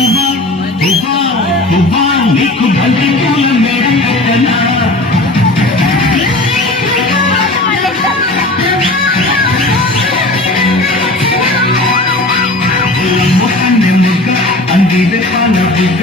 పువ్వా పువ్వా పువ్వా నీకు బంతి పూల మేడ కట్టనా ముఖాన్ని ముగ్గ అందిదే పాల బుగ్గ